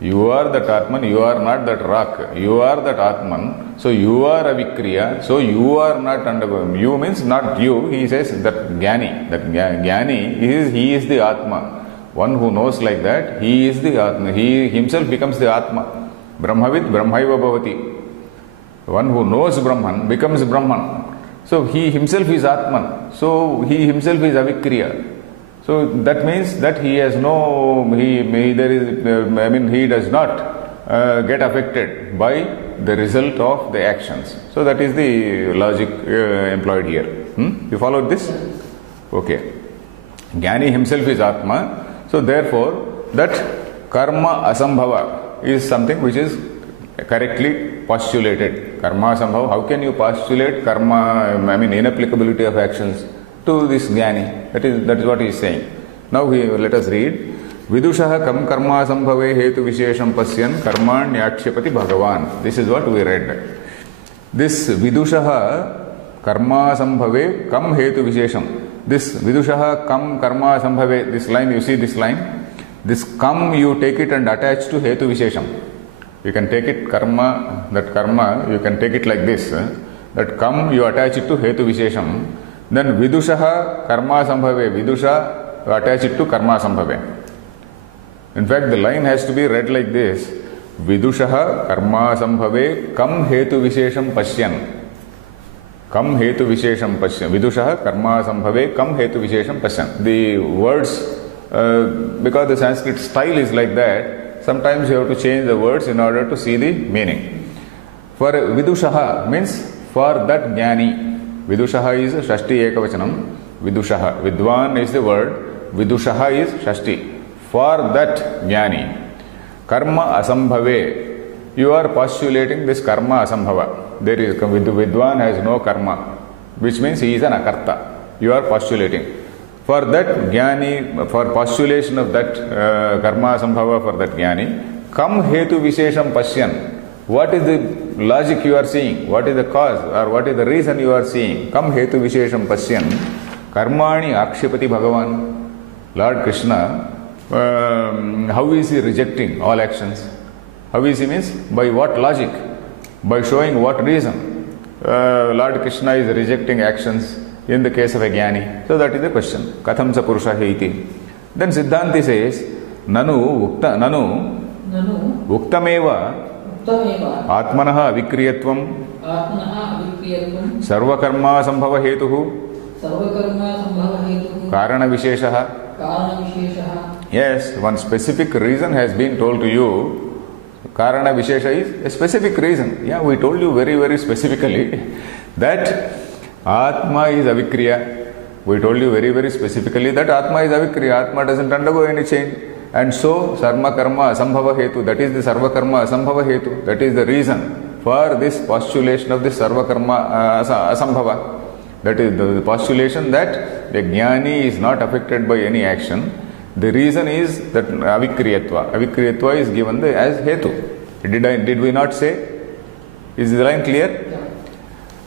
You are that Atman, you are not that rock. You are that Atman, so you are avikriya, so you are not undergoing. You means not you. He says that Jnani, he is the Atma. One who knows like that, he is the Atma. He himself becomes the Atma. Brahmavid Brahmaiva bhavati. One who knows Brahman becomes Brahman. So he himself is Atman. So he himself is avikriya. So that means that he has he does not get affected by the result of the actions. So that is the logic employed here. You followed this? Okay. Jnani himself is Atma. So therefore, that karma asambhava is something which is correctly postulated. Karma asambhava, how can you postulate karma, inapplicability of actions to this Jnani? That is what he is saying. Now let us read. Vidushaha kam karma sambhave hetu vishesham pasyan karmanyakshapati bhagavan. This is what we read. This Vidushaha karma sambhave kam hetu vishesham. This Vidushaha kam karma sambhave, this line, you see this line? This kam you take it and attach to hetu vishesham. You can take it karma, that karma, you can take it like this. That kam you attach it to hetu vishesham. Then Vidushaha karma sambhave, Vidusha attach it to karma sambhave. In fact, the line has to be read like this. Vidushaha karma sambhave kam hetu vishesham pashyan. Kam hetu vishesham pashyan. Vidushaha karma sambhave kam hetu vishesham pashyan. The words, because the Sanskrit style is like that, sometimes you have to change the words in order to see the meaning. For Vidushaha means for that Jnani. Vidushaha is Shashti Ekavachanam. Vidushaha. Vidwan is the word. Vidushaha is Shashti. For that Jnani. Karma asambhave. You are postulating this karma asambhava. There is Vidwan has no karma, which means he is an akarta. You are postulating. For that Jnani, for postulation of that karma asambhava for that Jnani, kam hetu vishesham pashyan. What is the logic you are seeing? What is the cause or what is the reason you are seeing? Kam hetu vishesham pashyan. Karmani akshipati bhagavan. Lord Krishna, how is he rejecting all actions? How is he means? By what logic? By showing what reason? Lord Krishna is rejecting actions in the case of a Jnani. So that is the question. Katham sa purusha iti. Then Siddhanti says, Nanu uktameva atmanaha avikriyatvam sarvakarma sambhava hetuhu karana visheshaha. Yes, one specific reason has been told to you. Karana Vishesha is a specific reason. Yeah, we told you very, very specifically that Atma is avikriya. We told you very, very specifically that Atma is avikriya. Atma doesn't undergo any change. And so, sarma karma asambhava hetu, that is the sarva karma asambhava hetu. That is the reason for this postulation of this sarva karma asambhava. That is the postulation that the Jnani is not affected by any action. The reason is that avikriyatva. Avikriyatva is given as hetu. Did we not say? Is the line clear?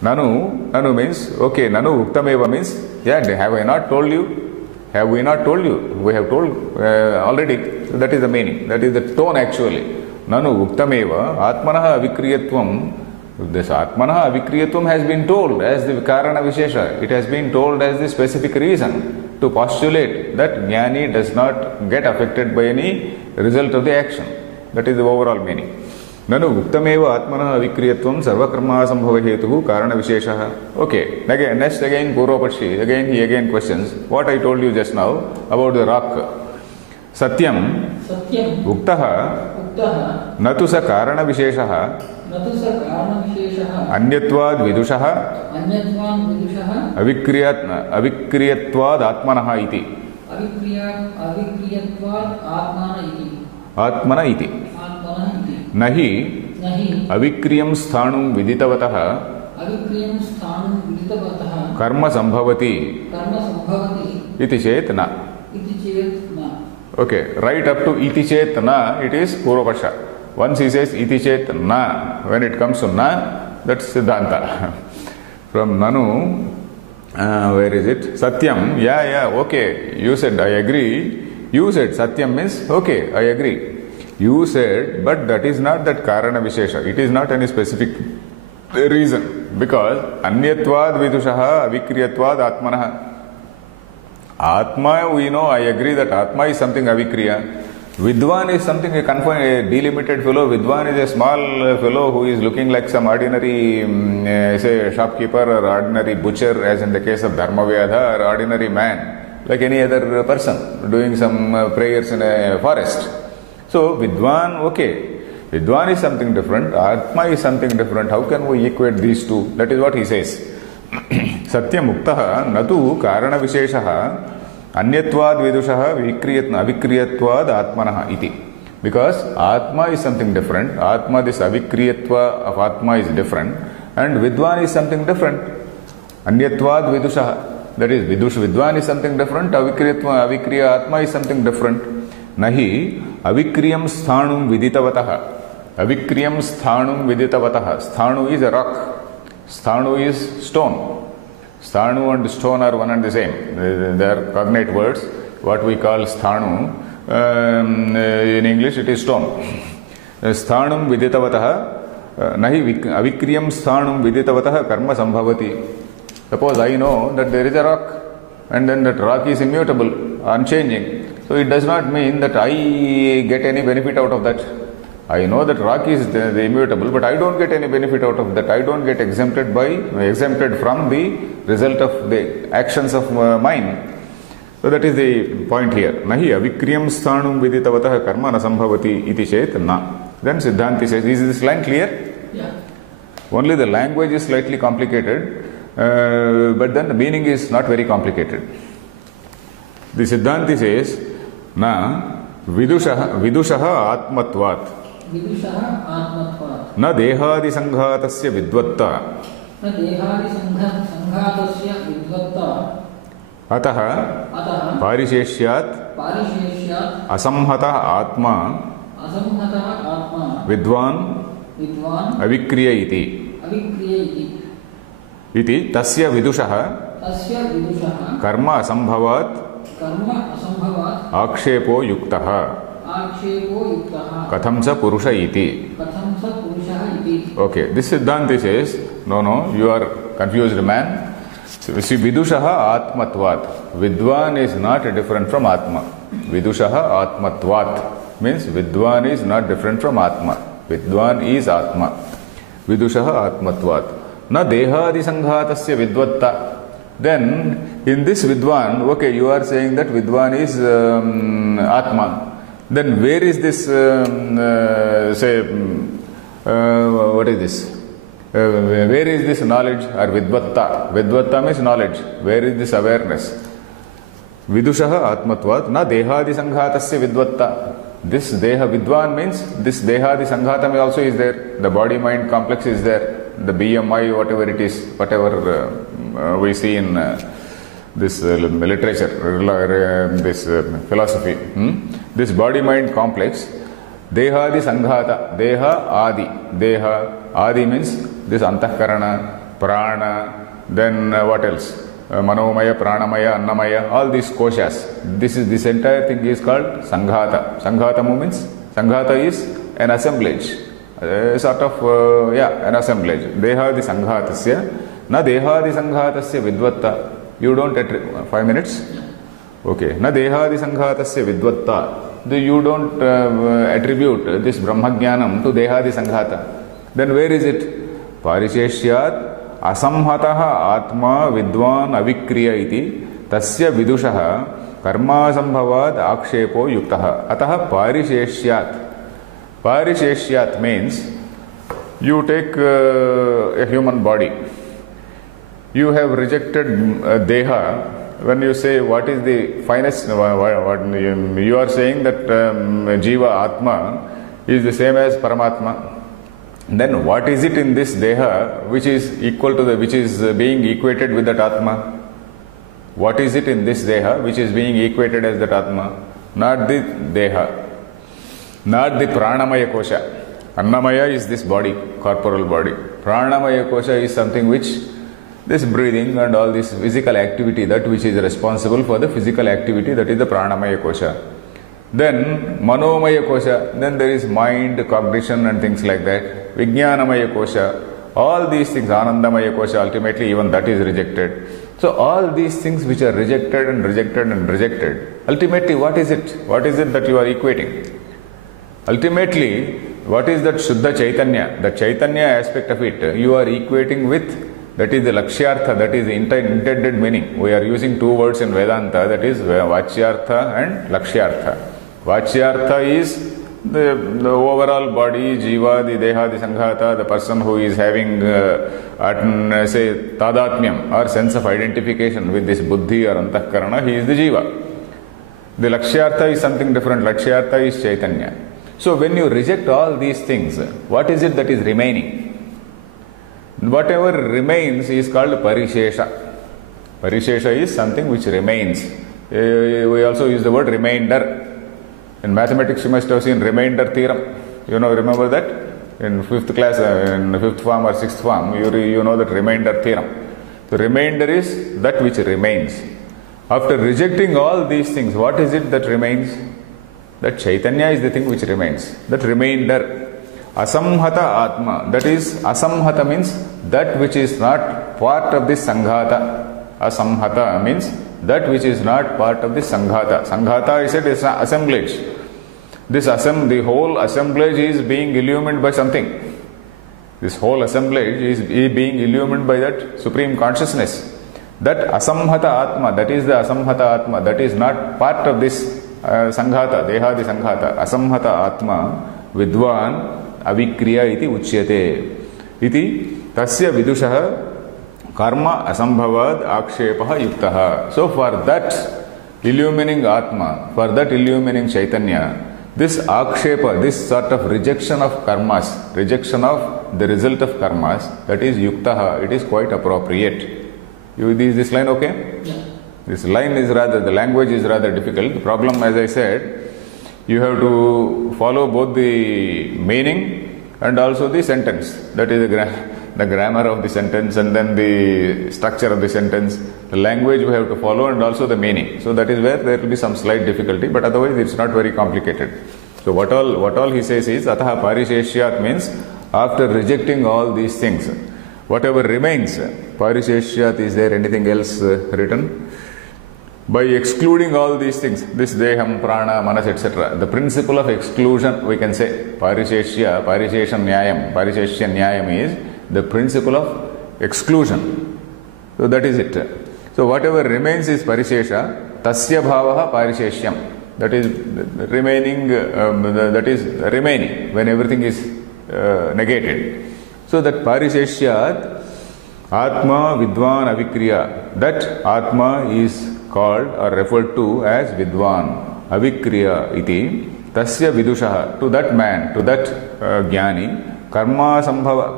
Nanu means, okay, Nanu Uktameva means, yeah, have I not told you? Have we not told you? We have told already. So that is the meaning. That is the tone actually. Nanu Uktameva Atmanaha Avikriyatvam. This Atmanaha Avikriyatvam has been told as the Karana Vishesha. It has been told as the specific reason to postulate that Jnani does not get affected by any result of the action. That is the overall meaning. Nanu Uktameva Atmanaha Avikriyatvam Sarvakarma Sambhava Hetuhu Karana Visheshaha. Okay, next again Purvapakshi, he again questions what I told you just now about the rock. Satyam Uktaha Natu sa Karana Visheshaha Anyatvad Vidushaha Avikriyatvad Atmanaha iti. Atmana iti. Nahi Avikriyam sthanum viditavataha Karma sambhavati iti chet na. Okay, right up to iti chet na, it is Purvapasha. Once he says iti chet na, when it comes to na, that's Siddhanta. From Nanu, where is it? Satyam, yeah, okay. You said, I agree. You said Satyam means, okay, I agree. You said, but that is not that Karana Vishesha. It is not any specific reason. Because Anyatvad Vidushaha Avikriyatvad Atmanaha. Atma, we know, I agree that Atma is something Avikriya. Vidwan is something a confined, a delimited fellow. Vidwan is a small fellow who is looking like some ordinary, say, shopkeeper or ordinary butcher, as in the case of Dharmavyadha, or ordinary man, like any other person, doing some prayers in a forest. So, Vidwan, okay. Vidwan is something different. Atma is something different. How can we equate these two? That is what he says. Satyam Uktaha Natu Karana Visheshaha Anyatvad Vidushaha Avikriyatvad Atmanaha iti. Because Atma is something different. Atma, this Avikriyatva of Atma is different. And Vidwan is something different. Anyatvad Vidushaha. That is, Vidwan is something different. Avikriya Atma is something different. Nahi Avikriyam sthanum viditavataha. Avikriyam sthanum viditavataha. Sthanu is a rock. Sthanu is stone. Sthanu and stone are one and the same. They are cognate words. What we call sthanu, in English it is stone. Sthanum viditavataha. Nahi avikriyam sthanum viditavataha karma sambhavati. Suppose I know that there is a rock and then that rock is immutable, unchanging. So it does not mean that I get any benefit out of that. I know that rock is the immutable, but I don't get any benefit out of that. I don't get exempted from the result of the actions of mine. So that is the point here. Nahi avikriyam sthanum viditavataha karma na sambhavati iti chet na. Then Siddhanti says, is this line clear? Yeah. Only the language is slightly complicated, but then the meaning is not very complicated. The Siddhanti says, na vidushaha atmatvat. Vidushaha atmatvat. Na dehadi sanghatasya vidvatta. Na dehadi sanghatasya vidvatta. Ataha parisheshyat asamhata atma vidwan avikriya iti. Iti tasya vidushaha karma asambhavat akshepo yuktaha katham sa purusha iti. Okay, this Siddhanti says, no, you are confused man. See, Vidushaha Atmatvat. Vidwan is not different from Atma. Vidushaha Atmatvat means Vidwan is not different from Atma. Vidwan is Atma. Vidushaha Atmatvat. Na dehadi sanghatasya vidvatta. Then, in this Vidwan, okay, you are saying that Vidwan is Atma. Then where is this, what is this? Where is this knowledge or vidvatta? Vidvatta means knowledge. Where is this awareness? Vidushaha atmatvat na dehadi sanghatasya vidvatta. This deha vidwan means this dehadi sanghatam also is there. The body mind complex is there. The BMI, whatever it is, whatever we see in this literature, this philosophy. This body mind complex, Dehadi Sanghata. Deha Adi. Deha Adi means this Antahkarana, Prana, then what else? Manomaya, Pranamaya, Annamaya, all these koshas. This entire thing is called Sanghata. Sanghata means, Sanghata is an assemblage. Sort of, an assemblage. Dehadi Sanghatasya. Na Dehadi Sanghatasya Vidvatta. You don't 5 minutes? Okay. Na Dehadi Sanghatasya Vidvatta. You don't attribute this Brahmajnanam to Dehadi Sanghata. Then where is it? Parisheshyat asamhataha atma vidwan avikriya iti tasya vidushaha karma sambhavad akshepo yuktaha. Ataha parisheshyat. Parisheshyat means you take a human body. You have rejected deha. When you say what is the finest, you are saying that Jiva Atma is the same as Paramatma. Then what is it in this Deha which is equal to which is being equated with that Atma? What is it in this Deha which is being equated as that Atma? Not the Deha, not the Pranamaya Kosha. Annamaya is this body, corporal body. Pranamaya Kosha is something which this breathing and all this physical activity, that which is responsible for the physical activity, that is the Pranamaya Kosha. Then Manomaya Kosha, then there is mind, cognition and things like that. Vijnanamaya Kosha, all these things, Anandamaya Kosha, ultimately even that is rejected. So all these things which are rejected and rejected and rejected, ultimately what is it? What is it that you are equating? Ultimately, what is that Shuddha Chaitanya? The Chaitanya aspect of it, you are equating with, that is the Lakshyartha, that is the intended meaning. We are using two words in Vedanta, that is Vachyartha and Lakshyartha. Vachyartha is the overall body, Jiva, the Deha, the Sanghata, the person who is having, say, Tadatmyam or sense of identification with this Buddhi or Antahkarana, he is the Jiva. The Lakshyartha is something different. Lakshyartha is Chaitanya. So when you reject all these things, what is it that is remaining? Whatever remains is called Parishesha. Parishesha is something which remains. We also use the word remainder. In mathematics, you must have seen remainder theorem. Remember that? In 5th class, in 5th form or 6th form, you know that remainder theorem. The remainder is that which remains. After rejecting all these things, what is it that remains? That Chaitanya is the thing which remains. That remainder. Asamhata Atma. That is, Asamhata means that which is not part of this Sanghata. Asamhata means that which is not part of this Sanghata. Sanghata, I said, is an assemblage. The whole assemblage is being illumined by something. This whole assemblage is being illumined by that Supreme Consciousness. That Asamhata Atma, that is the Asamhata Atma, that is not part of this Sanghata, Dehadi Sanghata. Asamhata Atma Vidwan Avikriya iti uchyate. Iti tasya vidushaha karma asambhavad akshepaha yuktaha. So for that illumining Atma, for that illumining Chaitanya, this akshepa, this sort of rejection of karmas, rejection of the result of karmas, that is yuktaha, it is quite appropriate. Is this line okay? Yeah. This line is the language is rather difficult. The problem, as I said, you have to follow both the meaning and also the sentence. That is the grammar of the sentence and then the structure of the sentence. The language we have to follow and also the meaning. So that is where there will be some slight difficulty, but otherwise it's not very complicated. So what all he says is, Ataha Parisheshyat means after rejecting all these things, whatever remains, Parisheshyat, is there anything else written? By excluding all these things, this Deham, Prana, Manas, etc., the principle of exclusion, we can say, Parisheshya Nyayam is the principle of exclusion. So that is it. So whatever remains is Parishesha, Tasya Bhavaha Parisheshyam. That is remaining, when everything is negated. So that Parisheshyat, Atma Vidwan Avikriya, that Atma is called or referred to as Vidwan, Avikriya iti, Tasya Vidushaha, to that man, to that Jnani, Karma Sambhavad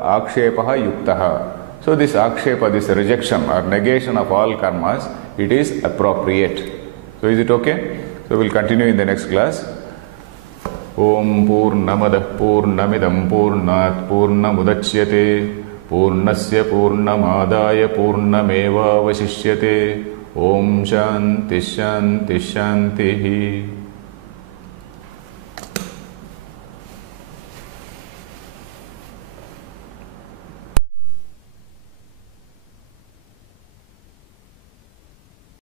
Akshepaha Yuktaha. So this Akshepa, this rejection or negation of all karmas, it is appropriate. So is it okay? So we will continue in the next class. ओम पूर्णमदः पूर्णमिदं पूर्णात् पूर्णमुदच्यते पूर्णस्य पूर्णमादाय पूर्णमेवावशिष्यते। ओम शांति शांति शांति।